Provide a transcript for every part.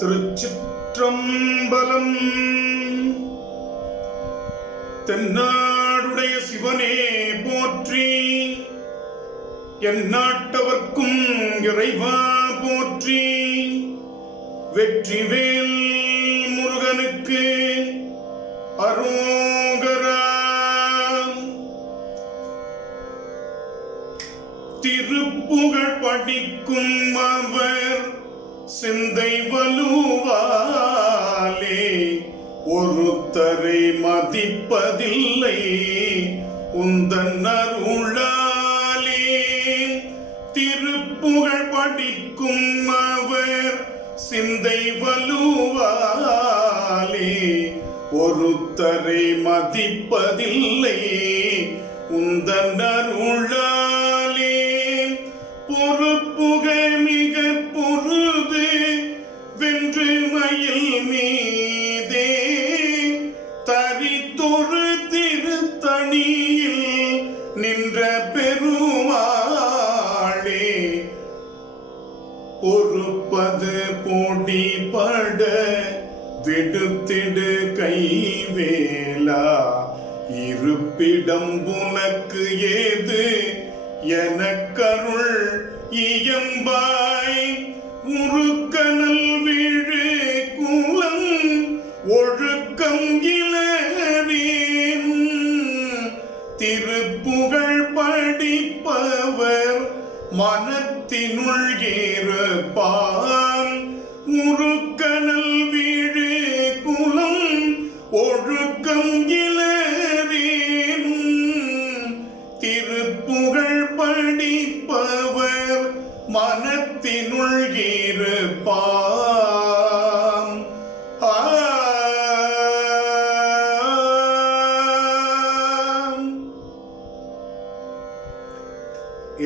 திருச்சிற்றம்பலம். தென்னாடுடைய சிவனே போற்றி, எந்நாட்டவர்க்கும் இறைவா போற்றி. வெற்றிவேல் முருகனுக்கு அரோகரா. திருப்புகழ் படிக்கும் அவர் சிந்தை வலுவாலே ஒருத்தரை மதிப்பதில்லை உந்தன் அருளாலே. திருப்புகழ் படிக்கும் அவர் சிந்தை வலுவாலே ஒருத்தரை மதிப்பதில்லை உந்தன் அருளாலே. பொறுப்புக மிக பொருது வென்று மயில் மீதே தரித்தொரு திருத்தணியில் நின்ற பெருமாளே. பொறுப்பது பொடிபட விடுத்திடு கைவேலா. இருப்பிடம் உனக்கு ஏது எனக்கருள் இயம்பாய். உருக்கனல் வீழு குலம் ஒழுக்கம் இளரேன். திருப்புகழ் படிப்பவர் மனத்தினுள் ஏறுப்பான். உருக்கனல் வீழு குலம் ஒழுக்கம் இளரேன். திருப்புகழ் படிப்பவர் மனத்தினுள் இருப்பாம்.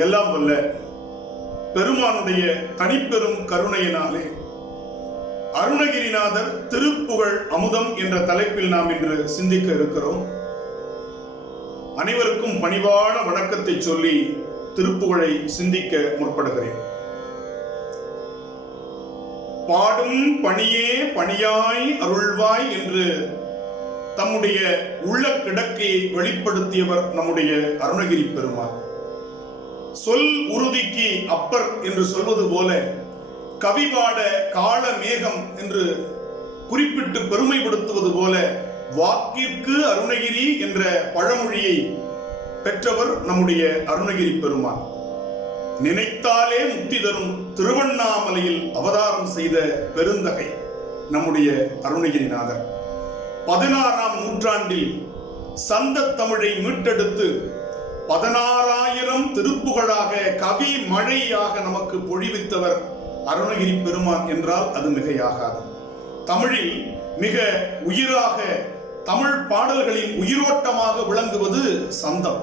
எல்லாம் வல்ல பெருமானுடைய தனிப்பெரும் கருணையினாலே அருணகிரிநாதர் திருப்புகழ் அமுதம் என்ற தலைப்பில் நாம் இன்று சிந்திக்க இருக்கிறோம். அனைவருக்கும் பணிவான வணக்கத்தை சொல்லி திருப்புகழை சிந்திக்க முற்படுகிறேன். பாடும் பணியே பணியாய் அருள்வாய் என்று தம்முடைய உள்ள கிடக்கையை வெளிப்படுத்தியவர் நம்முடைய அருணகிரி பெருமான். சொல் உறுதிக்கு அப்பர் என்று சொல்வது போல கவிபாட கால மேகம் என்று குறிப்பிட்டு பெருமைப்படுத்துவது போல வாக்கிற்கு அருணகிரி என்ற பழமொழியை பெற்றவர் நம்முடைய அருணகிரி பெருமான். நினைத்தாலே முக்தி தரும் திருவண்ணாமலையில் அவதாரம் செய்த பெருந்தகை நம்முடைய அருணகிரிநாதர். 16ஆம் நூற்றாண்டில் சந்த தமிழை மீட்டெடுத்து 16,000 திருப்புகழாக கவி மழையாக நமக்கு பொழிவித்தவர் அருணகிரி பெருமான் என்றால் அது மிகையாகாது. தமிழில் மிக உயிராக தமிழ் பாடல்களின் உயிரோட்டமாக விளங்குவது சந்தம்.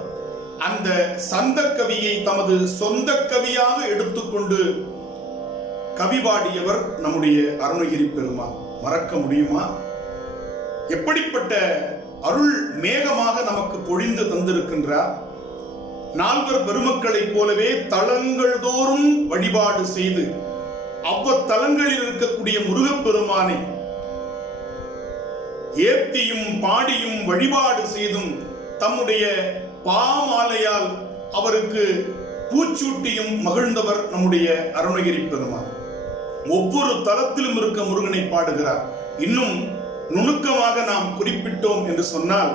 அந்த சந்த கவியை தமது சொந்த கவியாக எடுத்துக்கொண்டு கவி பாடியவர் நம்முடைய அருணகிரி பெருமான். மறக்க முடியுமா? எப்படிப்பட்ட அருள் மேகமாக நமக்கு பொழிந்து தந்திருக்கின்றார். நால்வர் பெருமக்களைப் போலவே தலங்கள் தோறும் வழிபாடு செய்து அவ்வத்தலங்களில் இருக்கக்கூடிய முருகப்பெருமானை ஏத்தியும் பாடியும் வழிபாடு செய்தும் தம்முடைய பாமாலையால் அவருக்கு பூச்சூட்டியும் மகிழ்ந்தவர் நம்முடைய அருணகிரி பெருமான். ஒவ்வொரு தலத்திலும் இருக்க முருகனை பாடுகிறார். இன்னும் நுணுக்கமாக நாம் குறிப்பிட்டோம் என்று சொன்னால்,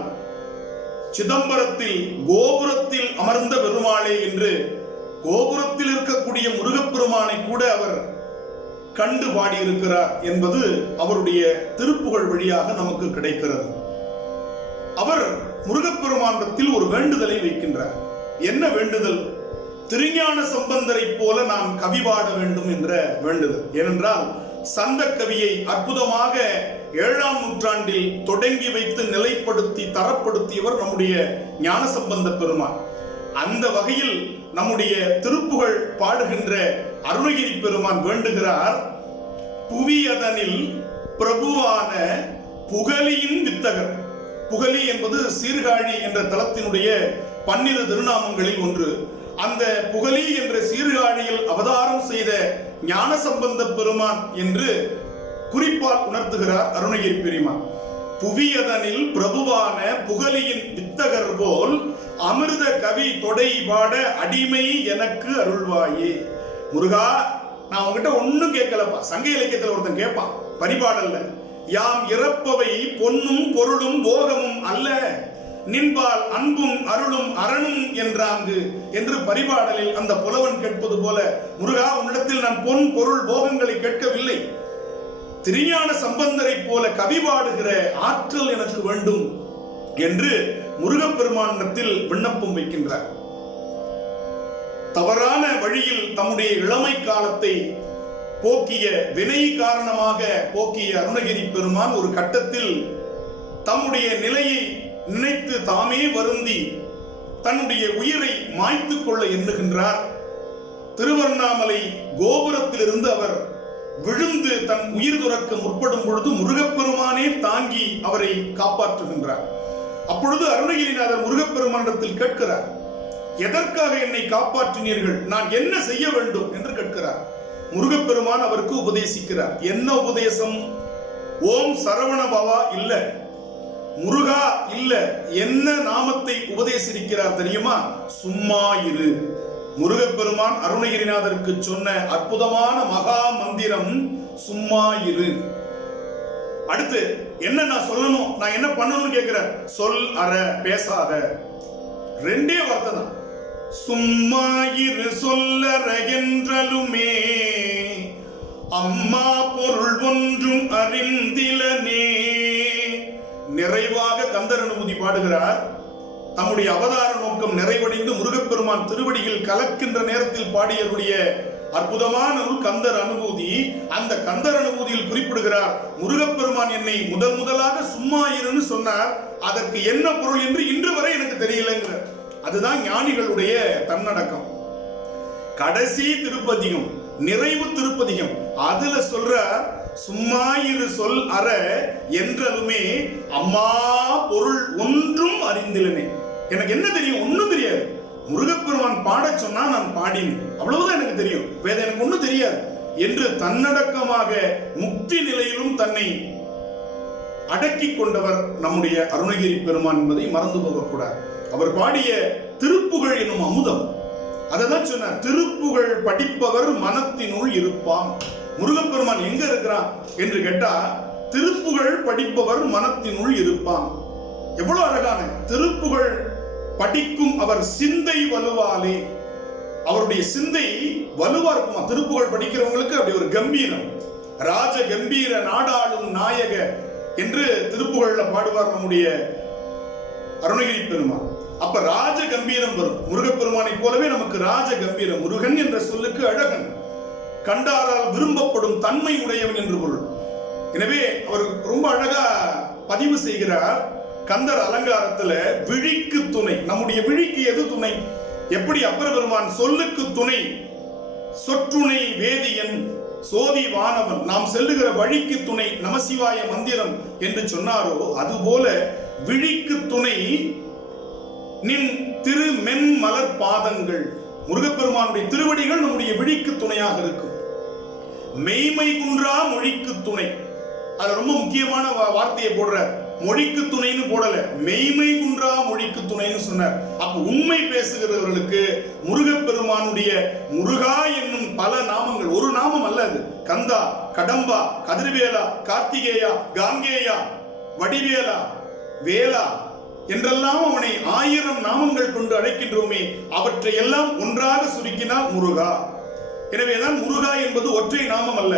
சிதம்பரத்தில் கோபுரத்தில் அமர்ந்த பெருமாளே என்று கோபுரத்தில் இருக்கக்கூடிய முருகப்பெருமானை கூட அவர் கண்டு பாடியிருக்கிறார் என்பது அவருடைய திருப்புகழ் வழியாக நமக்கு கிடைக்கிறது. அவர் முருகப்பெருமானத்தில் ஒரு வேண்டுதலை வைக்கின்றார். என்ன வேண்டுதல்? திருஞான சம்பந்தரை போல நாம் கவி பாட வேண்டும் என்ற வேண்டுதல். ஏனென்றால் சந்த கவியை அற்புதமாக 7ஆம் நூற்றாண்டில் தொடங்கி வைத்து நிலைப்படுத்தி தரப்படுத்தியவர் நம்முடைய ஞானசம்பந்த பெருமான். அந்த வகையில் நம்முடைய திருப்புகழ் பாடுகின்ற அருணகிரி பெருமான் வேண்டுகிறார், புவியதனில் பிரபுவான புகலியின் வித்தகர். புகலி என்பது சீர்காழி என்ற தலத்தினுடைய 12 திருநாமங்களில் ஒன்று. அந்த புகலி என்ற சீர்காழியில் அவதாரம் செய்த ஞானசம்பந்த பெருமான் என்று குறிப்பால் உணர்த்துகிறார் அருணகிரி பெருமான். புவியதனில் பிரபுவான புகழியின் வித்தகர் போல் அமிர்த கவி தொடை பாட அடிமை எனக்கு அருள்வாயே. முருகா, நான் உங்ககிட்ட ஒன்னும் கேட்கலப்பா. சங்க இலக்கியத்தில் ஒருத்தன் கேட்பான் பரிபாடல்ல, யாம் இறப்பவை பொன்னும் பொருளும் போகமும் அல்ல, நின்பால் அன்பும் அருளும் அரணும் என்றாங்கு என்று பரிபாடலில் அந்த புலவன் கேட்பது போல, முருகா, உன்னிடத்தில் நான் பொன் பொருள் போகங்களை கேட்கவில்லை, திருஞான சம்பந்தரை போல கவி பாடுகிற ஆற்றல் எனக்கு வேண்டும் என்று முருகப்பெருமானிடத்தில் விண்ணப்பம் வைக்கின்றார். தவறான வழியில் தம்முடைய இளமை காலத்தை போக்கிய, வினை காரணமாக போக்கிய அருணகிரி பெருமான் ஒரு கட்டத்தில் தம்முடைய நிலையை நினைத்து தாமே வருந்தி தன்னுடைய உயிரை மாய்த்துக் கொள்ள எண்ணுகின்றார். திருவண்ணாமலை கோபுரத்திலிருந்து அவர் விழுந்து தன் உயிர் துறக்க முற்படும் பொழுது முருகப்பெருமானே தாங்கி அவரை காப்பாற்றுகின்றார். அப்பொழுது அருணகிரிநாதர் முருகப்பெருமானிடத்தில் கேட்கிறார், எதற்காக என்னை காப்பாற்றினீர்கள், நான் என்ன செய்ய வேண்டும் என்று கேட்கிறார். முருகப்பெருமான் அவருக்கு உபதேசிக்கிறார். என்ன உபதேசம்? ஓம் சரவண பவா இல்ல, முருகா இல்ல, என்ன நாமத்தை உபதேசிக்கிறார் தெரியுமா? சும்மா இரு. முருகப்பெருமான் அருணகிரிநாதருக்கு சொன்ன அற்புதமான மகா மந்திரம் சும்மா இரு. அடுத்து என்ன நான் சொல்லணும், நான் என்ன பண்ணணும்னு கேட்கிறார். சொல் அற, பேசாத. ரெண்டே வார்த்தை தான். சும்மா இரு சொல்லற என்றலுமே அம்மா பொருள் ஒன்றும் அறிந்திலனே. நிறைவாக கந்தர் அனுபூதி பாடுகிறார். தம்முடைய அவதார நோக்கம் நிறைவடைந்து முருகப்பெருமான் திருவடியில் கலக்கின்ற நேரத்தில் பாடியருடைய அற்புதமான நூல் கந்தர் அனுபூதி. அந்த கந்தர் அனுபூதியில் குறிப்பிடுகிறார், முருகப்பெருமான் என்னை முதலாக சும்மா இருன்னு சொன்னார், அதற்கு என்ன பொருள் என்று இன்று வரை எனக்கு தெரியலங்கிறார். அதுதான் ஞானிகளுடைய தன்னடக்கம். கடைசி திருப்பதிகம், நிறைவு திருப்பதிகம், அதுல சொல்ற சும்மா இரு சொல் அற என்றலுமே அம்மா பொருள் ஒன்றும் அறிந்திலனே. எனக்கு என்ன தெரியும்? ஒன்னும் தெரியாது. முருகப்பெருமான் பாட சொன்னா நான் பாடினேன், அவ்வளவுதான் எனக்கு தெரியும், வேற எனக்கு ஒன்னும் தெரியாது என்று தன்னடக்கமாக முக்தி நிலையிலும் தன்னை அடக்கி கொண்டவர் நம்முடைய அருணகிரி பெருமான் என்பதை மறந்து போகக்கூடாது. அவர் பாடிய திருப்புகழ் எனும் அமுதம், அததான் சொன்னார், திருப்புகழ் படிப்பவர் மனத்தினுள் இருப்பான். முருகப்பெருமான் எங்க இருக்கிறான் என்று கேட்டா, திருப்புகழ் படிப்பவர் மனத்தினுள் இருப்பான். எவ்வளவு அழகான திருப்புகழ் படிக்கும் அவர் சிந்தை வலுவாலே. அவருடைய சிந்தை வலுவா இருக்குமா? திருப்புகழ் படிக்கிறவங்களுக்கு அப்படி ஒரு கம்பீரம், ராஜ கம்பீர நாடாளும் நாயக என்று திருப்புகழ்ல பாடுவார் நம்முடைய அருணகிரி பெருமான். அப்ப ராஜ கம்பீரம் வரும். முருகப்பெருமானை போலவே நமக்கு ராஜ கம்பீரம். முருகன் என்ற சொல்லுக்கு அழகன், கண்டாரால் விரும்பப்படும் தன்மை உடையவன் என்று பொருள். எனவே அவர் ரொம்ப அழகா பதிவு செய்கிறார் கந்தர் அலங்காரத்துல. விழிக்கு துணை, நம்முடைய விழிக்கு எது துணை? எப்படி அப்பர் பெருமான் சொல்லுக்கு துணை, சொற்றுணை வேதியன் சோதி வானவன், நாம் செல்லுகிற வழிக்கு துணை நமசிவாய மந்திரம் என்று சொன்னாரோ, அதுபோல விழிக்கு துணை நின் திரு மென் மலர் பாதங்கள். முருகப்பெருமானுடைய திருவடிகள் நம்முடைய விழிக்கு துணையாக இருக்கும். மெய்மை குன்றா மொழிக்கு துணை, அது ரொம்ப முக்கியமான வார்த்தையை போடுற. மொழிக்கு துணைன்னு போடல, மெய்மை குன்றா மொழிக்கு துணைன்னு சொன்னார். அப்ப உண்மை பேசுகிறவர்களுக்கு முருகப்பெருமானுடைய முருகா என்னும் பல நாமங்கள், ஒரு நாமம் அல்ல அது. கந்தா, கடம்பா, கதிர்வேலா, கார்த்திகேயா, காங்கேயா, வடிவேலா, வேலா என்றெல்லாம் அவனை 1000 நாமங்கள் கொண்டு அழைக்கின்றோமே, அவற்றை எல்லாம் ஒன்றாக சுருக்கினால் முருகா. எனவேதான் முருகா என்பது ஒற்றை நாமம் அல்ல.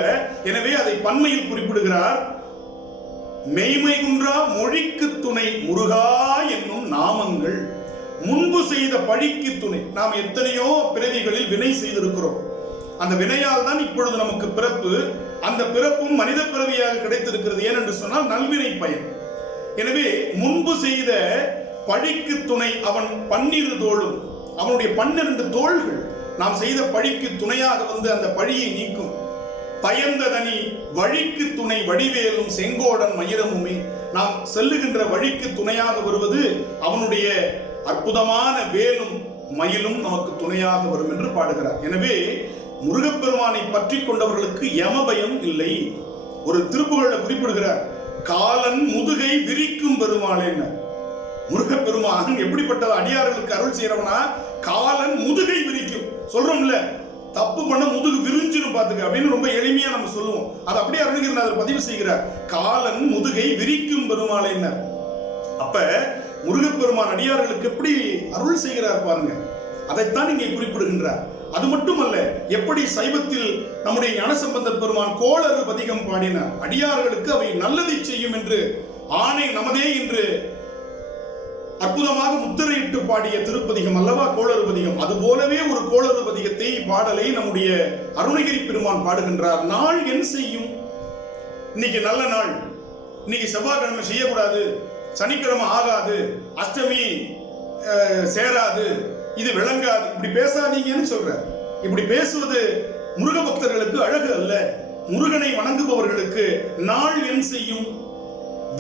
எனவே அதை பன்மையில் குறிப்பிடுகிறார். மெய்மை குன்றா மொழிக்கு துணை முருகா என்னும் நாமங்கள். முன்பு செய்த பழிக்கு துணை. நாம் எத்தனையோ பிறவிகளில் வினை செய்திருக்கிறோம். அந்த வினையால் தான் இப்பொழுது நமக்கு பிறப்பு. அந்த பிறப்பும் மனித பிறவியாக கிடைத்திருக்கிறது. ஏனென்று சொன்னால் நல்வினை பயன். எனவே முன்பு செய்த பழிக்கு துணை அவன் 12 தோளும், அவனுடைய 12 தோள்கள் நாம் செய்த பழிக்கு துணையாக வந்து அந்த பழியை நீக்கும். பயந்ததனி வழிக்கு துணை வடிவேலும் செங்கோடன் மயிரமுமே. நாம் செல்லுகின்ற வழிக்கு துணையாக வருவது அவனுடைய அற்புதமான வேலும் மயிலும் நமக்கு துணையாக வரும் என்று பாடுகிறார். எனவே முருகப்பெருமானை பற்றி கொண்டவர்களுக்கு யமபயம் இல்லை. ஒரு திருப்புகள்ல குறிப்பிடுகிறார், காலன் முதுகை விரிக்கும் பெருமாளேன்னு. முருகப்பெருமான் எப்படிப்பட்ட அடியார்களுக்கு அருள் செய்யறவனா, காலன் முதுகை விரிக்கும். சொல்றோம்ல, தப்பு பண்ண முதுகு விரிஞ்சிரும் பாத்துக்க அப்படின்னு ரொம்ப எளிமையா நம்ம சொல்லுவோம். அது அப்படியே அருணகிரிநாதர் பதிவு செய்கிறார், காலன் முதுகை விரிக்கும் பெருமாளேன்னு. அப்ப முருகப்பெருமான் அடியார்களுக்கு எப்படி அருள் செய்கிறார் பாருங்க, அதைத்தான் இங்கே குறிப்பிடுகின்றார். அது மட்டுமல்ல, எப்படி சைவத்தில் நம்முடைய ஞானசம்பந்த பெருமான் கோளறு பதிகம் பாடினார், அடியார்களுக்கு அவை நல்லதை செய்யும் என்று ஆணை நமதே என்று அற்புதமாக முத்திரையிட்டு பாடிய திருப்பதிகம் அல்லவா கோளறு பதிகம். அது போலவே ஒரு கோளறு பதிகத்தை பாடலை நம்முடைய அருணகிரி பெருமான் பாடுகின்றார். நாள் என் செய்யும், இன்னைக்கு நல்ல நாள், இன்னைக்கு செவ்வாய்க்கிழமை செய்யக்கூடாது, சனிக்கிழமை ஆகாது, அஷ்டமி சேராது, இது விளங்காது, இப்படி பேசாதீங்கன்னு சொல்ற. இப்படி பேசுவது முருக பக்தர்களுக்கு அழகு அல்ல. முருகனை வணங்குபவர்களுக்கு நாள் என் செய்யும்,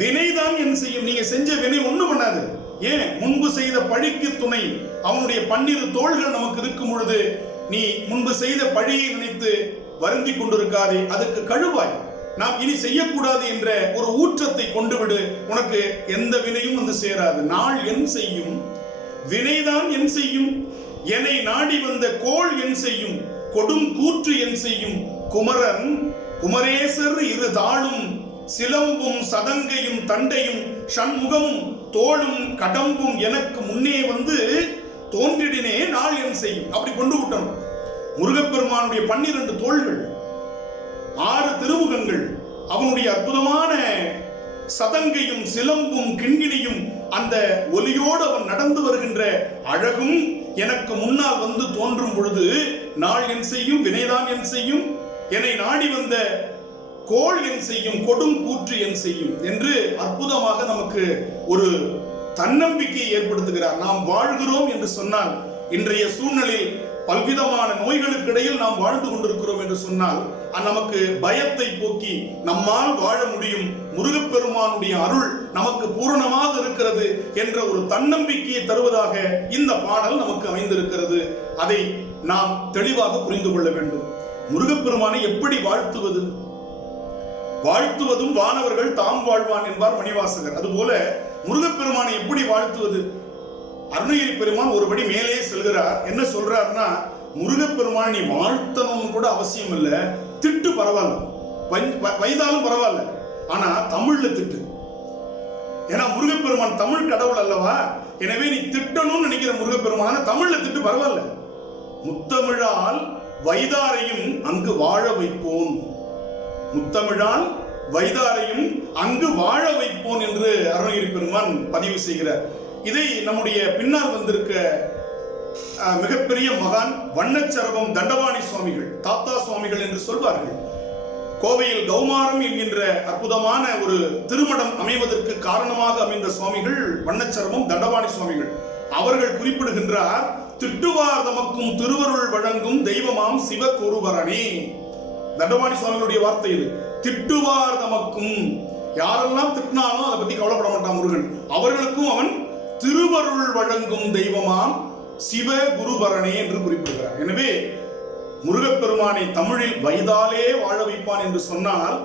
வினைதான் என் செய்யும். நீங்க செஞ்ச வினை ஒண்ணும் பண்ணாது. ஏன், முன்பு செய்த பழிக்கு துணை அவனுடைய 12 தோள்கள் நமக்கு இருக்கும் பொழுது நீ முன்பு செய்த பழியை நினைத்து வருந்தி கொண்டிருக்காதே, அதுக்கு கழுவாய். நாம் இனி செய்யக்கூடாது என்ற ஒரு ஊற்றத்தை கொண்டுவிடு, உனக்கு எந்த வினையும் வந்து சேராது. நாள் என் செய்யும், வினைதான் என் செய்யும், என்னை நாடி வந்த கோள் என் செய்யும், கொடும் கூற்று என் செய்யும். குமரன் குமரேசர் இரு தாளும் சிலம்பும் சதங்கையும் தண்டையும் சண்முகமும் தோளும் கடம்பும் எனக்கு முன்னே வந்து தோன்றிடினே நாள் என் செய்யும். அப்படி கொண்டு விட்டணும். முருகப்பெருமானுடைய 12 தோள்கள், 6 திருமுகங்கள், அவனுடைய அற்புதமான சதங்கையும் சிலம்பும் கிண்கிணியும், அந்த ஒலியோடு அவன் நடந்து வருகின்ற அழகும் எனக்கு முன்னால் வந்து தோன்றும் பொழுது நாள் என் செய்யும், வினைதான் என் செய்யும், என்னை நாடி வந்த கோள் என் செய்யும், கொடும் கூற்று என் செய்யும் என்று அற்புதமாக நமக்கு ஒரு தன்னம்பிக்கையை ஏற்படுத்துகிறார். நாம் வாழ்கிறோம் என்று சொன்னால், இன்றைய சூழ்நிலையில் பல்விதமான நோய்களுக்கு இடையில் நாம் வாழ்ந்து கொண்டிருக்கிறோம் என்று சொன்னால், நமக்கு பயத்தை போக்கி நம்மால் வாழ முடியும், முருகப்பெருமானுடைய அருள் நமக்கு பூரணமாக இருக்கிறது என்ற ஒரு தன்னம்பிக்கையை தருவதாக இந்த பாடல் நமக்கு அமைந்திருக்கிறது. அதை நாம் தெளிவாக புரிந்து கொள்ள வேண்டும். முருகப்பெருமானை எப்படி வாழ்த்துவது? வாழ்த்துவதும் வானவர்கள் தாம் வாழ்வான் என்பார் மணிவாசகர். அதுபோல முருகப்பெருமானை எப்படி வாழ்த்துவது? அருணகிரி பெருமான் ஒருபடி மேலே செல்கிறார். என்ன சொல்றாருன்னா, முருகப்பெருமான் நீ வாழ்த்தணும் கூட அவசியம் இல்ல, திட்டு பரவாயில்ல, வைதாலும் பரவாயில்ல, ஆனா தமிழ்ல திட்டு. ஏன்னா முருகப்பெருமான் தமிழ் கடவுள் அல்லவா, எனவே நீ திட்டணும்னு நினைக்கிற முருகப்பெருமான தமிழ்ல திட்டு பரவாயில்ல. முத்தமிழால் வைதாரையும் அங்கு வாழ வைப்போன், முத்தமிழால் வைதாரையும் அங்கு வாழ வைப்போன் என்று அருணகிரி பெருமான் பதிவு செய்கிறார். இதை நம்முடைய பின்னால் வந்திருக்க மிகப்பெரிய மகான் வண்ணச்சரபம் தண்டவாணி சுவாமிகள், தாத்தா சுவாமிகள் என்று சொல்வார்கள். கோவையில் கௌமாரம் என்கின்ற அற்புதமான ஒரு திருமடம் அமைவதற்கு காரணமாக அமைந்த சுவாமிகள் வண்ணச்சரபம் தண்டவாணி சுவாமிகள். அவர்கள் குறிப்பிடுகின்றார், திட்டுவார் தமக்கும் திருவருள் வழங்கும் தெய்வமாம் சிவ குருவரணே. தண்டவாணி சுவாமிகளுடைய வார்த்தை இது. திட்டுவார் தமக்கும், யாரெல்லாம் திட்டினாலும் அதை பத்தி கவலைப்பட மாட்டான் முருகன், அவர்களுக்கும் அவன் திருவருள் வழங்கும் தெய்வமாம் சிவ குருவரணே என்று குறிப்பிடுகிறார். எனவே முருகப்பெருமானை தமிழில் வைதாலே வாழ வைப்பான் என்று சொன்னால்,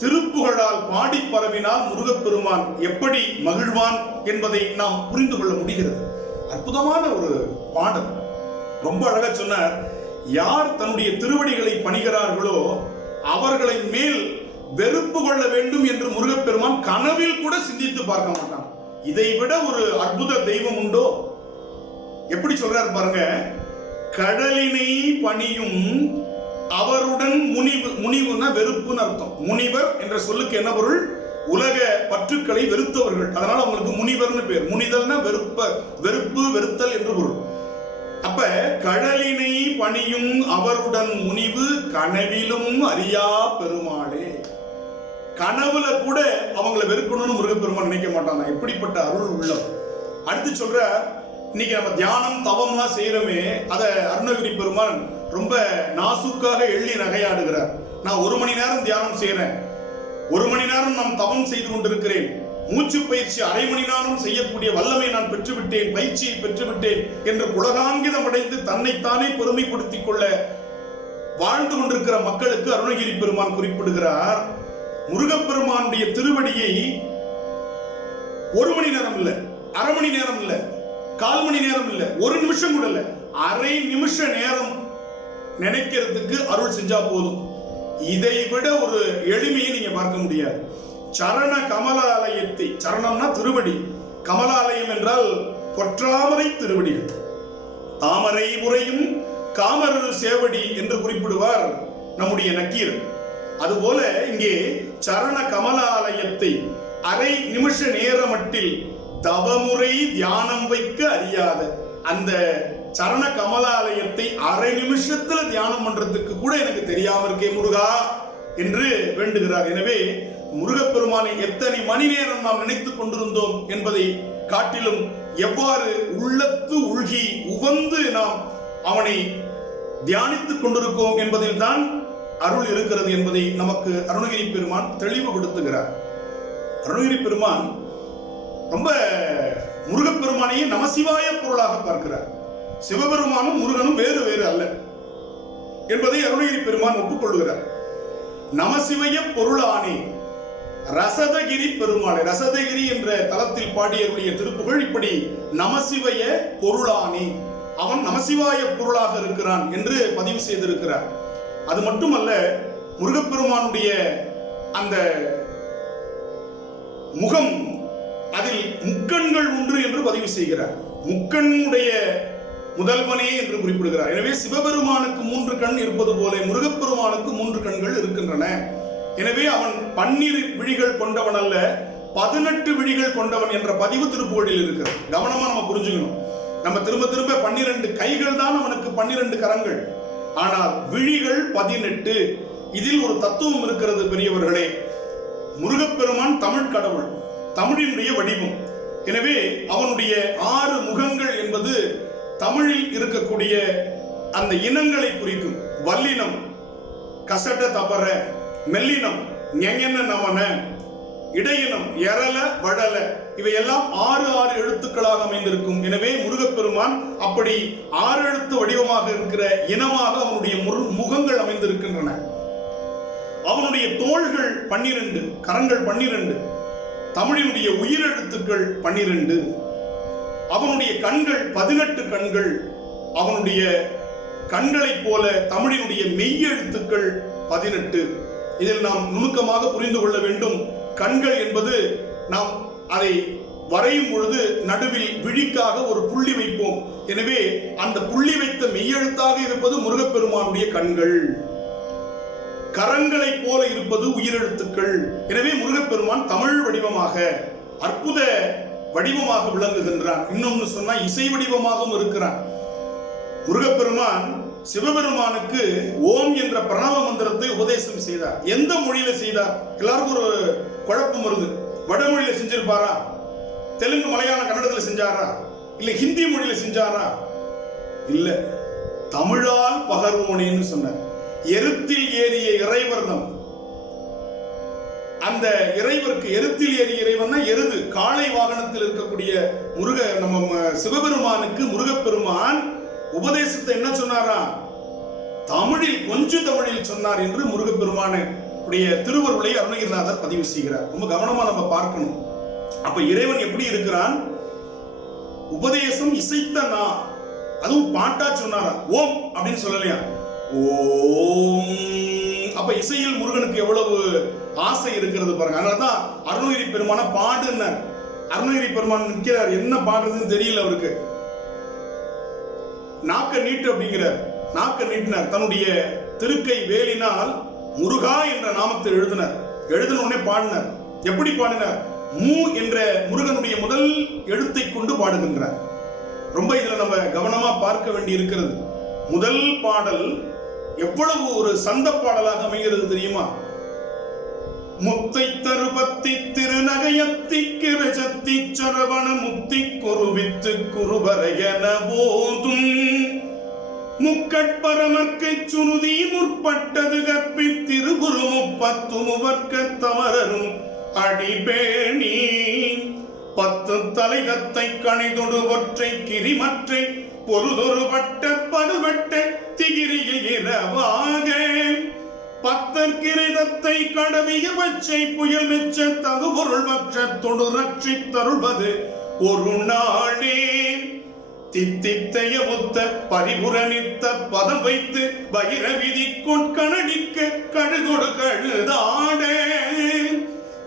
திருப்புகழால் பாடி பரவினால் முருகப்பெருமான் எப்படி மகிழ்வான் என்பதை நாம் புரிந்து கொள்ள முடிகிறது. அற்புதமான ஒரு பாடல், ரொம்ப அழகா சொன்னார். யார் தன்னுடைய திருவடிகளை பணிகிறார்களோ அவர்களை மேல் வெறுப்பு கொள்ள வேண்டும் என்று முருகப்பெருமான் கனவில் கூட சிந்தித்து பார்க்க மாட்டான். இதை விட ஒரு அற்புத தெய்வம் உண்டோ? எப்படி சொல்றார் பாருங்க, கடலினை பணியும் அவருடன் முனிவு, முனிவுனா வெறுப்புன்னு அர்த்தம். முனிவர் என்ற சொல்லுக்கு என்ன பொருள்? உலக பற்றுக்களை வெறுத்தவர்கள், அதனால அவங்களுக்கு முனிவர்னு பேர். முனிதல்னா வெறுப்பு வெறுத்தல் என்று பொருள். அப்ப கடலினை பணியும் அவருடன் முனிவு கனவிலும் அறியா பெருமாளே. கனவுல கூட அவங்களை வெறுக்கணும்னு முருகப்பெருமான் நினைக்க மாட்டாங்க. எப்படிப்பட்ட அருள் உள்ளம். அடுத்து சொல்ற, இன்னைக்கு நம்ம தியானம் தவம்லாம் செய்யறோமே, அதை அருணகிரி பெருமான் ரொம்ப நாசுக்காக எள்ளி நகையாடுகிறார். நான் 1 மணி நேரம் தியானம் செய்யறேன், 1 மணி நேரம் நான் தவம் செய்து கொண்டிருக்கிறேன், மூச்சு பயிற்சி 1/2 மணி நேரம் செய்யக்கூடிய வல்லமை நான் பெற்றுவிட்டேன், பயிற்சியை பெற்றுவிட்டேன் என்று உலகாங்கிதம் அடைந்து தன்னைத்தானே பெருமைப்படுத்திக் கொள்ள வாழ்ந்து கொண்டிருக்கிற மக்களுக்கு அருணகிரி பெருமான் குறிப்பிடுகிறார், முருகப்பெருமானுடைய திருவடியை ஒரு மணி நேரம் இல்ல, அரை மணி நேரம் இல்ல, கால் மணி நேரம் இல்ல, ஒரு நிமிஷம் கூட இல்ல, அரை நிமிஷ நேரம் நினைக்கிறதுக்கு அருள் செஞ்சா போதும். இதை விட ஒரு எளிமையை நீங்க பார்க்க முடியாது. சரண கமலாலயத்தை, சரணம்னா திருவடி, கமலாலயம் என்றால் பொற்றாமரை திருவடிகள், தாமரை உரையும் காமர் சேவடி என்று குறிப்பிடுவார் நம்முடைய நக்கீர். அதுபோல இங்கே சரண கமலாலயத்தை அரை நிமிஷ நேரமட்டில் தவமுறை தியானம் வைக்க அறியாத அந்த சரண கமலாலயத்தை அரை நிமிஷத்துல தியானம் பண்றதுக்கு கூட எனக்கு தெரியாம இருக்கே முருகா என்று வேண்டுகிறார். எனவே முருகப்பெருமானை எத்தனை மணி நேரம் நாம் நினைத்துக் கொண்டிருந்தோம் என்பதை காட்டிலும் எவ்வாறு உள்ளத்து உள்கி உவந்து நாம் அவனை தியானித்துக் கொண்டிருக்கோம் என்பதில் தான் அருள் இருக்கிறது என்பதை நமக்கு அருணகிரி பெருமான் தெளிவுபடுத்துகிறார். அருணகிரி பெருமான் ரொம்ப முருகப்பெருமானையே நமசிவாய பொருளாக பார்க்கிறார். சிவபெருமானும் முருகனும் வேறு வேறு அல்ல என்பதை அருணகிரி பெருமான் ஒப்புக்கொள்கிறார். நமசிவய பொருளானே ரசதகிரி பெருமாளை, ரசதகிரி என்ற தலத்தில் பாடியருடைய திருப்புகழ் இப்படி நமசிவய பொருளானே, அவன் நமசிவாய பொருளாக இருக்கிறான் என்று பதிவு செய்திருக்கிறார். அது மட்டுமல்ல, முருகப்பெருமானுடைய அந்த முகம், அதில் முக்கண்கள் ஒன்று என்று பதிவு செய்கிறார். முக்கண்ணுடைய முதல்வனே என்று குறிப்பிடுகிறார். எனவே சிவபெருமானுக்கு 3 கண் இருப்பது போல முருகப்பெருமானுக்கு 3 கண்கள் இருக்கின்றன. எனவே அவன் 12 விழிகள் கொண்டவன் அல்ல, 18 விழிகள் கொண்டவன் என்ற பதிவு திருப்புகழில் இருக்கிறது. கவனமா நம்ம புரிஞ்சுக்கணும். நம்ம திரும்ப திரும்ப 12 கைகள் தான் அவனுக்கு 12 கரங்கள், ஆனால் விழிகள் 18. இதில் ஒரு தத்துவம் இருக்கிறது பெரியவர்களே. முருகப்பெருமான் தமிழ் கடவுள், தமிழினுடைய வடிவம். எனவே அவனுடைய 6 முகங்கள் என்பது தமிழில் இருக்கக்கூடிய அந்த இனங்களை குறிக்கும். வல்லினம் கசட தபர, மெல்லினம் ஞெஞன நமன, இடையினம் எரல வழல, இவையெல்லாம் 6 எழுத்துக்களாக அமைந்திருக்கும். எனவே முருகப்பெருமான் அப்படி 6 எழுத்து வடிவமாக இருக்கிற இனமாக அவனுடைய முகங்கள் அமைந்திருக்கின்றன. அவனுடைய தோள்கள் 12, கரங்கள் 12, தமிழினுடைய உயிரெழுத்துக்கள் 12, அவனுடைய கண்கள் 18 கண்கள், அவனுடைய கண்களைப் போல தமிழினுடைய மெய்யெழுத்துக்கள் 18. இதில் நாம் நுணுக்கமாக புரிந்து கொள்ள வேண்டும். கண்கள் என்பது நாம் அதை வரையும் பொழுது நடுவில் விழிக்காக ஒரு புள்ளி வைப்போம். எனவே அந்த புள்ளி வைத்த மெய்யெழுத்தாக இருப்பது முருகப்பெருமானுடைய கண்கள். கரங்களைப் போல இருப்பது உயிரெழுத்துக்கள். எனவே முருகப்பெருமான் தமிழ் வடிவமாக அற்புத வடிவமாக விளங்குகின்றான். இன்னொன்னு சொன்னா இசை வடிவமாகவும் இருக்கிறான். முருகப்பெருமான் சிவபெருமானுக்கு ஓம் என்ற பிரணவ மந்திரத்தை உபதேசம் செய்தார். எந்த மொழியில செய்தார்? எல்லாருக்கும் ஒரு குழப்பம் வருது. வடமொழியில செஞ்சிருப்பாரா, தெலுங்கு மலையாள கன்னடத்தில் செஞ்சாரா, இல்ல ஹிந்தி மொழியில செஞ்சாரா? இல்ல, தமிழால் பகர்வோனேன்னு சொன்னார். எருத்தில் ஏறிய இறைவர்ணம், அந்த இறைவருக்கு எருத்தில் ஏறிய இறைவன் எருது, காளை வாகனத்தில் இருக்கக்கூடிய நம்ம சிவபெருமானுக்கு முருகப்பெருமான் உபதேசத்தை என்ன சொன்னாரா? தமிழில், கொஞ்சம் தமிழில் சொன்னார் என்று முருகப்பெருமானுடைய திருவருளை அருணகிரிநாதர் பதிவு செய்கிறார். ரொம்ப கவனமா நம்ம பார்க்கணும். அப்ப இறைவன் எப்படி இருக்கிறான்? உபதேசம் இசைத்த நான், அதுவும் பாட்டா சொன்னாரா? ஓம் அப்படின்னு சொல்லலையா? ஓம். அப்ப இசையில் முருகனுக்கு எவ்வளவு ஆசை இருக்கிறது பாருங்க. அதனாலதான் அருணகிரி பெருமான பாடுன்னார். அருணகிரி பெருமான் நிற்கிறார், என்ன பாடுறதுன்னு தெரியல அவருக்கு. நாக்க நீட்டு அப்படிங்கிறார். நாக்க நீட்டினார். தன்னுடைய திருக்கை வேலினால் முருகா என்ற நாமத்தை எழுதினார். எழுதின உடனே பாடினார். எப்படி பாடினார்? மூ என்ற முருகனுடைய முதல் எழுத்தை கொண்டு பாடுகின்றார். ரொம்ப இதுல நம்ம கவனமா பார்க்க வேண்டி இருக்கிறது. முதல் பாடல் எவ்வளவு ஒரு சந்த பாடலாக அமைகிறது தெரியுமா? முத்தை தருபத்தி திருநகையத்தி கிரஜத்தி சரவண முத்தி குருவித்து குருபரையன போதும் முக்கட்பரமர்க்கை சுருதி முற்பட்டது கற்பி திருகுரு முப்பத்து முவர்க்க தமரரும் அடிபேணி 10 தலைகத்தை கணிதொடு ஒற்றை கிரிமற்றை பொருதொரு பட்ட படுவட்ட திகிரியில் இரவாக பத்தற்கிரதத்தை கடவிய பச்சை புயல் மெச்ச தகுபொருள் மற்ற தொடு ரட்சி தருள்வது ஒரு நாளே. தித்தித்தைய ஒத்த பரிபுர நித்த பதம் வைத்து பகிர விதி கொட்கணடிக்க கழுகொடு கழுதாட.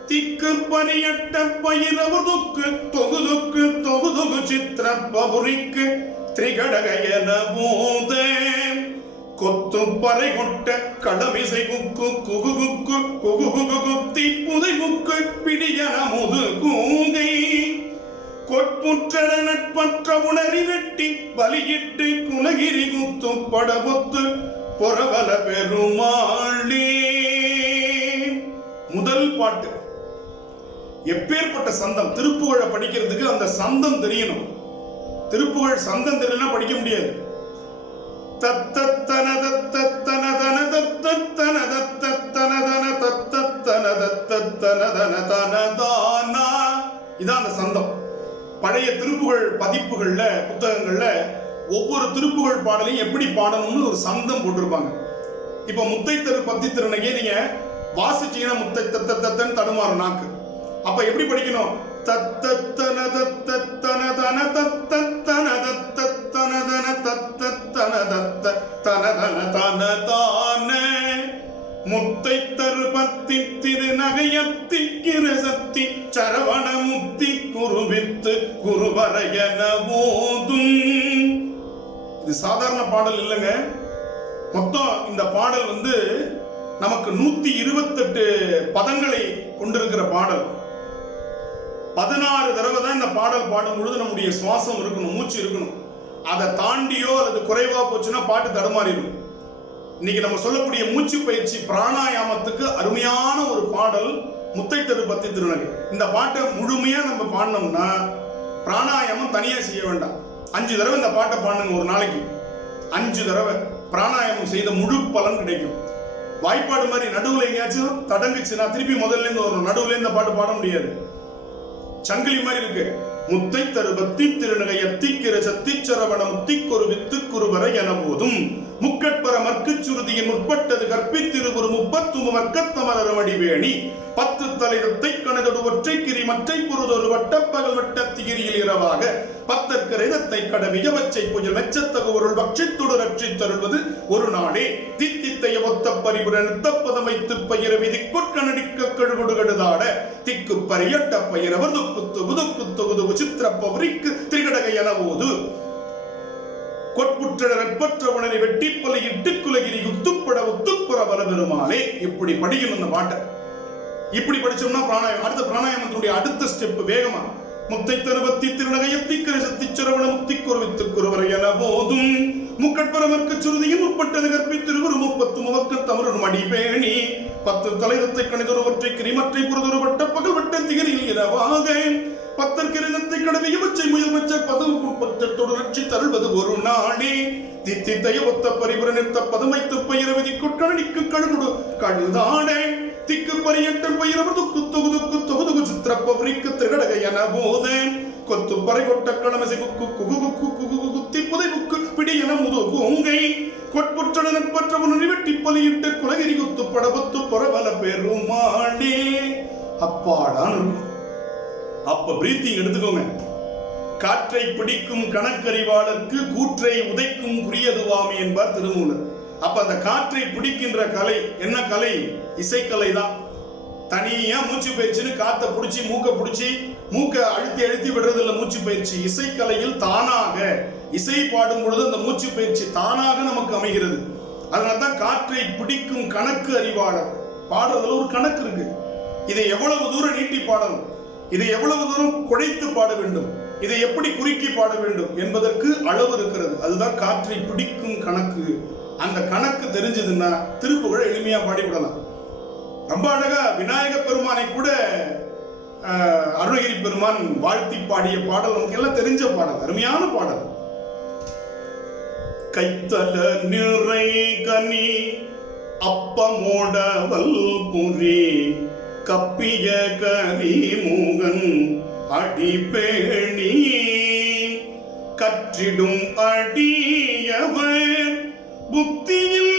திக்கு பரியட்ட பயிரவர் தொக்கு தொகுதுக்கு தொகுதுகு சித்திர பபுரிக்கு திரிகடகையன போத. கொத்து பறை கொட்ட கடமிசை குக்கு குகுகுக்கு குகுகுகு குத்தி புதை முக்கு பிடியன முது கூகை. கொட்புற்ற நட்பற்ற உணரி வெட்டி பலியிட்டு குலகிரி குத்து படபொத்து பொறவல பெருமாளே. முதல் பாட்டு எப்பேற்பட்ட சந்தம். திருப்புகழை படிக்கிறதுக்கு அந்த சந்தம் தெரியணும். திருப்புகழ் சந்தம் தெரியலனா படிக்க முடியாது. தத்தன தத்தன தன தத்தன தத்தன தன தத்தன தத்தன தன தனதானா. இதான் அந்த சந்தம். பழைய திருப்புகழ் பதிப்புகள்ல புத்தகங்கள்ல ஒவ்வொரு திருப்புகழ் பாடலையும் எப்படி பாடணும்னு ஒரு சந்தம் போட்டிருப்பாங்க. இப்ப முத்தை தரு பத்தி திருநகையை நீங்க வாசிச்சீங்கன்னா முத்தை தத்தன் தடுமாறும் நாக்கு. அப்ப எப்படி படிக்கணும்? தத்தன தத்தன தன தத்தன தத்தன தன தத்தன தத்தன தனதான. முத்தை தரு பத்தி திருநகையத்திக்கிற சக்தி சரவண முக்தி குருவித்து குருவரையன போதும். இது சாதாரண பாடல் இல்லைங்க. மொத்தம் இந்த பாடல் நமக்கு 128 பதங்களை கொண்டிருக்கிற பாடல். 16 தடவை தான் இந்த பாடல் பாடும் பொழுது நம்முடைய சுவாசம் இருக்கணும், மூச்சு இருக்கணும். அதை தாண்டியோ அல்லது குறைவா போச்சுன்னா பாட்டு தடுமாறிடும். இன்னைக்கு நம்ம சொல்லக்கூடிய மூச்சு பயிற்சி பிராணாயாமத்துக்கு அருமையான ஒரு பாடல் முத்தை தரு பத்தி திருநகை. இந்த பாட்டை முழுமையா நம்ம பாடினோம்னா பிராணாயாமம் தனியா செய்ய வேண்டாம். 5 தடவை இந்த பாட்டை பாடுங்க ஒரு நாளைக்கு. 5 தடவை பிராணாயாமம் செய்த முழு பலன் கிடைக்கும். வாய்ப்பாடு மாதிரி நடுவில் எங்கேயாச்சும் தடங்குச்சுன்னா திருப்பி முதல்ல இருந்து வரணும். நடுவில் இந்த பாட்டு பாட முடியாது. சங்கிலி மாதிரி இருக்கு. முத்தை தரு பத்தி திருநகை எத்திக்கிற சத்திச்சரவண முத்திக்கொரு வித்துக்குருவரை என போதும். முக்கட்பர மற்கு சுருதியின் முற்பட்டது கற்பித்திருவுரு 30 வர்க்கத்தமரர் வடிவேணி. 10 தலைரத்தை கணதொடு ஒற்றை கிரி மற்றை புறுதொரு வட்டப்பகல் வட்டத்திகிரியில் இரவாக. 10 கரைதத்தை கடவிய பச்சை புயல் மெச்சத்தகுவருள் பட்சித்துடு ரட்சி தருள்வது ஒரு நாடே. தித்தித்தைய ஒத்த பரிபுர நித்தப்பதம் வைத்து பயிர விதி கொட்கணடிக்க கழுகுடு கடுதாட. திக்கு பரியட்ட பயிரவர் துக்கு துகு தொகுது சித்திர பவரிக்கு திரிகடகை எனவோது. கொட்புற்ற நட்பற்ற உணரை வெட்டி பலியிட்டு குலகிரி உத்துப்பட உத்துப்புற வர பெருமாளே. இப்படி படிக்கணும் இந்த பாட்டை. இப்படி படிச்சோம்னா பிராணாயாமம். அடுத்த பிராணாயாமத்தினுடைய அடுத்த ஸ்டெப் வேகமா. முத்தை தருபத்தி திருநகையத்திக்கிற சத்திச்சரவண முத்திக்கொரு வித்துக்குருவரை என போதும். முக்கட்பரமர்க்கு சுருதியின் உட்பட்டது கற்பித்திருவரு 30 முவக்கத்தமரர் மடிபேணி. 10 தலைதத்தை கணிதொரு ஒற்றை கிரிமற்றை புறதொரு வட்ட பகல் வட்ட திகரியில் இரவாக. 10 கிரதத்தை கடவிய பச்சை முயல் மச்ச பதவு பற்றத்தோடு ரட்சி தருள்வது ஒரு நாளே. தித்தித்தைய ஒத்த பரிபுர நிறுத்த பதம் வைத்து பயிர விதி கொட்கணடிக்கு கழுகுடு கழுதாட. திக்கு பரியட்டல் பயிரவர் துக்கு தொகுதுக்கு தொகுதுகு சித்திரப்பவரிக்கு திரிகடகை என போத. கொத்து பறை கொட்ட கடமசை குக்கு குகுகுக்கு குகுகு குத்தி புதை புக்கு பிடி என முது கூங்கை. கொட்புற்ற நட்பற்ற உணரி வெட்டி பலியிட்டு குலகிரி குத்து படபத்து பொறவல பெருமாளே. அப்பாடான் இருக்கும். அப்ப பிரீத்திங் எடுத்துக்கோங்க. காற்றை பிடிக்கும் கணக்கறிவாளருக்கு கூற்றை உதைக்கும் குறியதுவாமி என்பார் திருமூலர். அப்ப அந்த காற்றை பிடிக்கின்ற கலை என்ன கலை? இசைக்கலை தான். தனியா மூச்சு பயிற்சின்னு காத்தை பிடிச்சி மூக்க அழுத்தி விடுறது இல்ல மூச்சு பயிற்சி. இசைக்கலையில் தானாக இசை பாடும் பொழுது அந்த மூச்சு பயிற்சி தானாக நமக்கு அமைகிறது. அதனால்தான் காற்றை பிடிக்கும் கணக்கு அறிவாளர். பாடுறதுல ஒரு கணக்கு இருக்கு. இதை எவ்வளவு தூரம் நீட்டி பாடணும், இதை எவ்வளவு தூரம் குழைத்து பாட வேண்டும், இதை எப்படி குறுக்கி பாட வேண்டும் என்பதற்கு அளவு இருக்கிறது. அதுதான் காற்றை பிடிக்கும் கணக்கு. அந்த கணக்கு தெரிஞ்சதுன்னா திருப்புகழை எளிமையா பாடிவிடலாம். ரொம்ப அழகா விநாயக பெருமானை கூட அருணகிரி பெருமான் வாழ்த்தி பாடிய பாடல் நமக்கு எல்லாம் தெரிஞ்ச பாடல், அருமையான பாடல். கைத்தல நிறை கனி அப்பமோடவல் புரி கப்பிய கரி மூகன் அடிபேணி கற்றிடும் அடியவர் புத்தியில்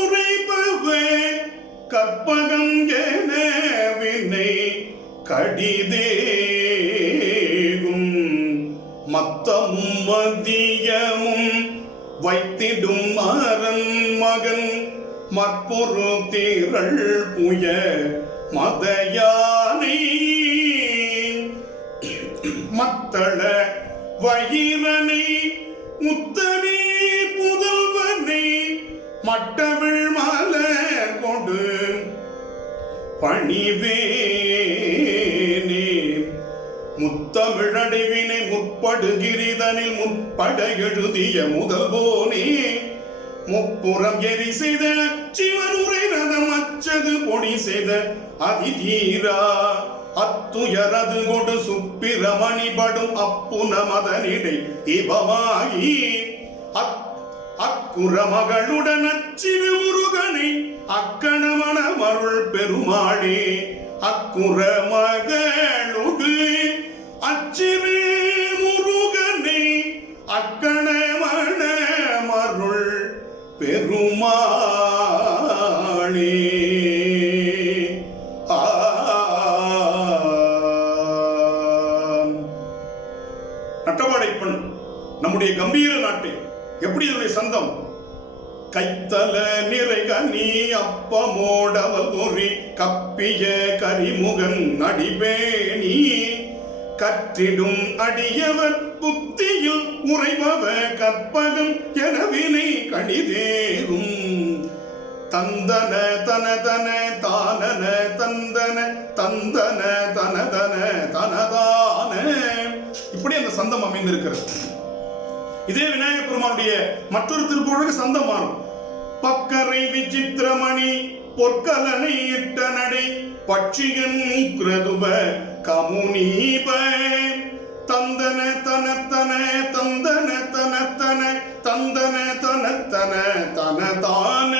உரைபவர் கடிதேகும் மத்தமும் மதியமும் வைத்திடும் அரண் மகன் மற்பொரு திரள் புய மதயானை மத்தள வயிரனை முத்தனே புதல்வனை மட்டவிழ் மலர் கொடு பணிவேனே முத்தமிழடைவினை முற்படுகிரிதனில் முற்பட எழுதிய முதல்வோனே முப்புறம் எரி செய்த சிவனுரை ரதம் அச்சது பொடி செய்த அதிதீரா அத்துயரது கொடு சுப்பிரமணிபடும் அப்புன மதனிடை இபமாயி அக்குற மகளுடன் அச்சிறு முருகனை அக்கணமன மருள் பெருமாளே அக்குற மகளோடு அச்சிறு முருகனை அக்கணமன மருள் பெருமாளே. நட்டவாடைப்பெண் நம்முடைய கம்பீர நாட்டை எப்படி இதனுடைய சந்தம் கைத்தல நிறை கனி அப்பமோடவல் பொறி கப்பிய கரிமுகன் நடிபேணி கற்றிடும் அடியவர் புத்தியில் உறைபவ கற்பகம் எனவினை கணிதேகும் தந்தன தனதன தானன தந்தன தந்தன தனதன தனதான. இப்படி அந்த சந்தம் அமைந்திருக்கிறது. இதே விநாயக பெருமானுடைய மற்றொரு திருப்புகழுக்கு சந்தம் மாறும். பக்கரை விசித்திரமணி பொற்கலனை இட்ட நடை பட்சியன் கிரதுப கமுனீப தந்தன தனத்தன தந்தன தனத்தன தந்தன தனத்தன தனதான.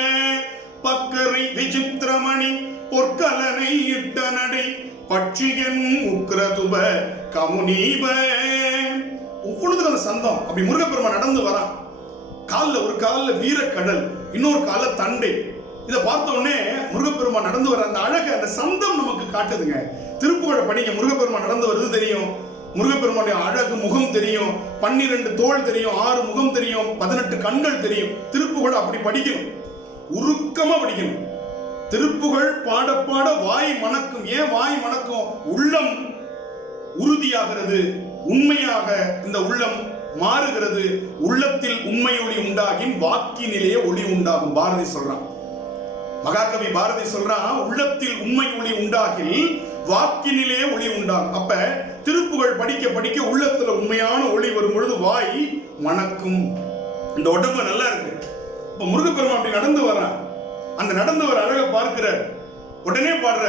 பக்கரை விசித்திரமணி பொற்கலனை இட்ட நடை பட்சியன் உக்ரதுப கமுனீப. ஒவ்வொழுது அந்த சந்தம் அப்படி முருகப்பெருமான் நடந்து வரான். காலில் ஒரு காலில் வீரக்கடல், இன்னொரு காலில் தண்டை. இதை பார்த்த உடனே முருகப்பெருமான் நடந்து வர அந்த அழகை அந்த சந்தம் நமக்கு காட்டுதுங்க. திருப்புகழை படிங்க, முருகப்பெருமான் நடந்து வருது தெரியும், முருகப்பெருமானுடைய அழகு முகம் தெரியும், 12 தோள் தெரியும், 6 முகம் தெரியும், 18 கண்கள் தெரியும். திருப்புகழ் அப்படி படிக்கணும், உருக்கமா படிக்கணும். திருப்புகழ் பாட பாட வாய் மணக்கும். ஏன் வாய் மணக்கும்? உள்ளம் உறுதியாகிறது, உண்மையாக இந்த உள்ளம் மாறுகிறது. உள்ளத்தில் உண்மை ஒளி உண்டாகின் வாக்கினிலேயே ஒளி உண்டாகும். பாரதி சொல்றான், மகாகவி பாரதி சொல்றான், உள்ளத்தில் உண்மை ஒளி உண்டாகில் வாக்கினிலே ஒளி உண்டாகும். அப்ப திருப்புகழ் படிக்க படிக்க உள்ளத்துல உண்மையான ஒளி வரும் பொழுது வாய் மணக்கும். இந்த உடம்பு நல்லா இருக்கு. இப்ப முருகப்பெருமான் அப்படி நடந்து வரான். அந்த நடந்து வர அழக பார்க்கிற உடனே பாடுற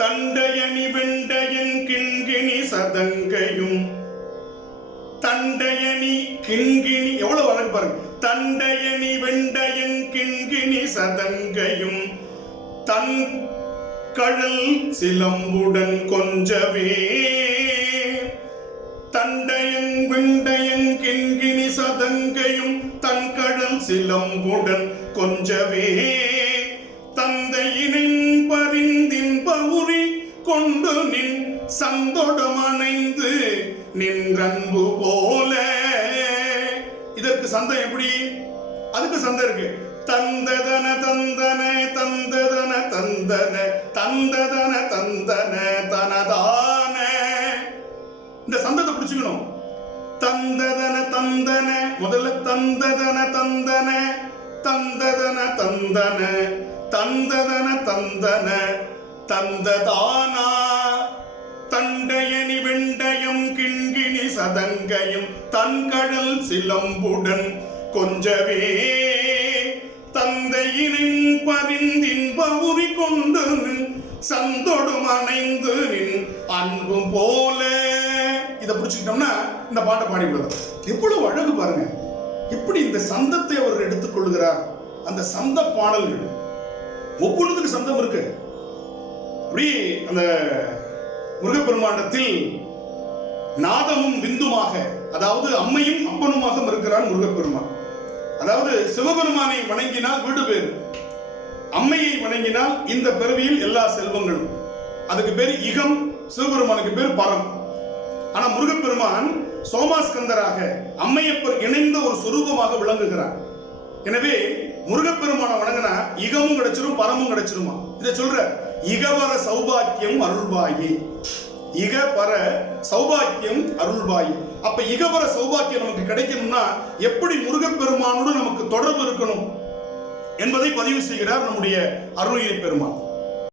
தண்டையணி வெண்டையன் கிண்கிணி சதங்கையும். தண்டையணி கிண்கிணி எவ்வளவு அழகு பாருங்க. தண்டையணி வெண்டையன் கிண்கிணி சதங்கையும் தன் கழல் சிலம்புடன் கொஞ்சவே. தண்டையன் வெண்டையன் கிண்கிணி சதங்கையும் தன் கழல் சிலம்புடன் கொஞ்சவே. தந்தையினின் பரிந்தின் பவுரி கொண்டு நின் சந்தோடமணைந்து நின்றன்பு போல. இதற்கு சந்தம் எப்படி? அதுக்கு சந்தம் இருக்கு. தந்ததன தந்தன தந்ததன தந்தன தந்ததன தந்தன தனதான. இந்த சந்தத்தை பிடிச்சுக்கணும். தந்ததன தந்தன, முதல்ல தந்ததன தந்தன தந்ததன தந்தன தந்ததன தந்தன தந்ததானா. தண்டையணி வெண்டையும் கிண்கிணி சதங்கையும் தன்கடல் சிலம்புடன் கொஞ்சவே. தந்தையினின் பரிந்தின் பவுரி கொண்டு நின் சந்தோடும் அணைந்து நின் அன்பு போல. இதை புரிச்சுக்கிட்டோம்னா இந்த பாட்டை பாடிவிடுறது. எவ்வளவு அழகு பாருங்க. எப்படி இந்த சந்தத்தை அவர் எடுத்துக்கொள்கிறார். அந்த சந்த பாடல்கள் ஒவ்வொன்றுக்கு சந்தம் இருக்கு. அப்படி அந்த முருகப்பெருமானத்தில் நாதமும் விந்துமாக, அதாவது அம்மையும் அப்பனுமாக இருக்கிறான் முருகப்பெருமான். அதாவது சிவபெருமானை வணங்கினால் வீடு பேரு, அம்மையை வணங்கினால் இந்த பிறவியில் எல்லா செல்வங்களும். அதுக்கு பேர் இகம், சிவபெருமானுக்கு பேர் பரம். ஆனா முருகப்பெருமான் சோமாஸ்கந்தராக அம்மையப்பர் இணைந்த ஒரு சொரூபமாக விளங்குகிறார். எனவே முருகப்பெருமான வணங்கினா இகமும் கிடைச்சிரும், பரமும் கிடைச்சிருமா. இதை சொல்ற இகவர சௌபாக்கியம் அருள்வாயே, இகபர சௌபாக்கியம் அருள்வாயே. அப்ப இகபர சௌபாக்கியம் நமக்கு கிடைக்கணும்னா எப்படி முருகப்பெருமானோடு நமக்கு தொடர்பு இருக்கணும் என்பதை பதிவு செய்கிறார் நம்முடைய அருள்கிரி பெருமான்.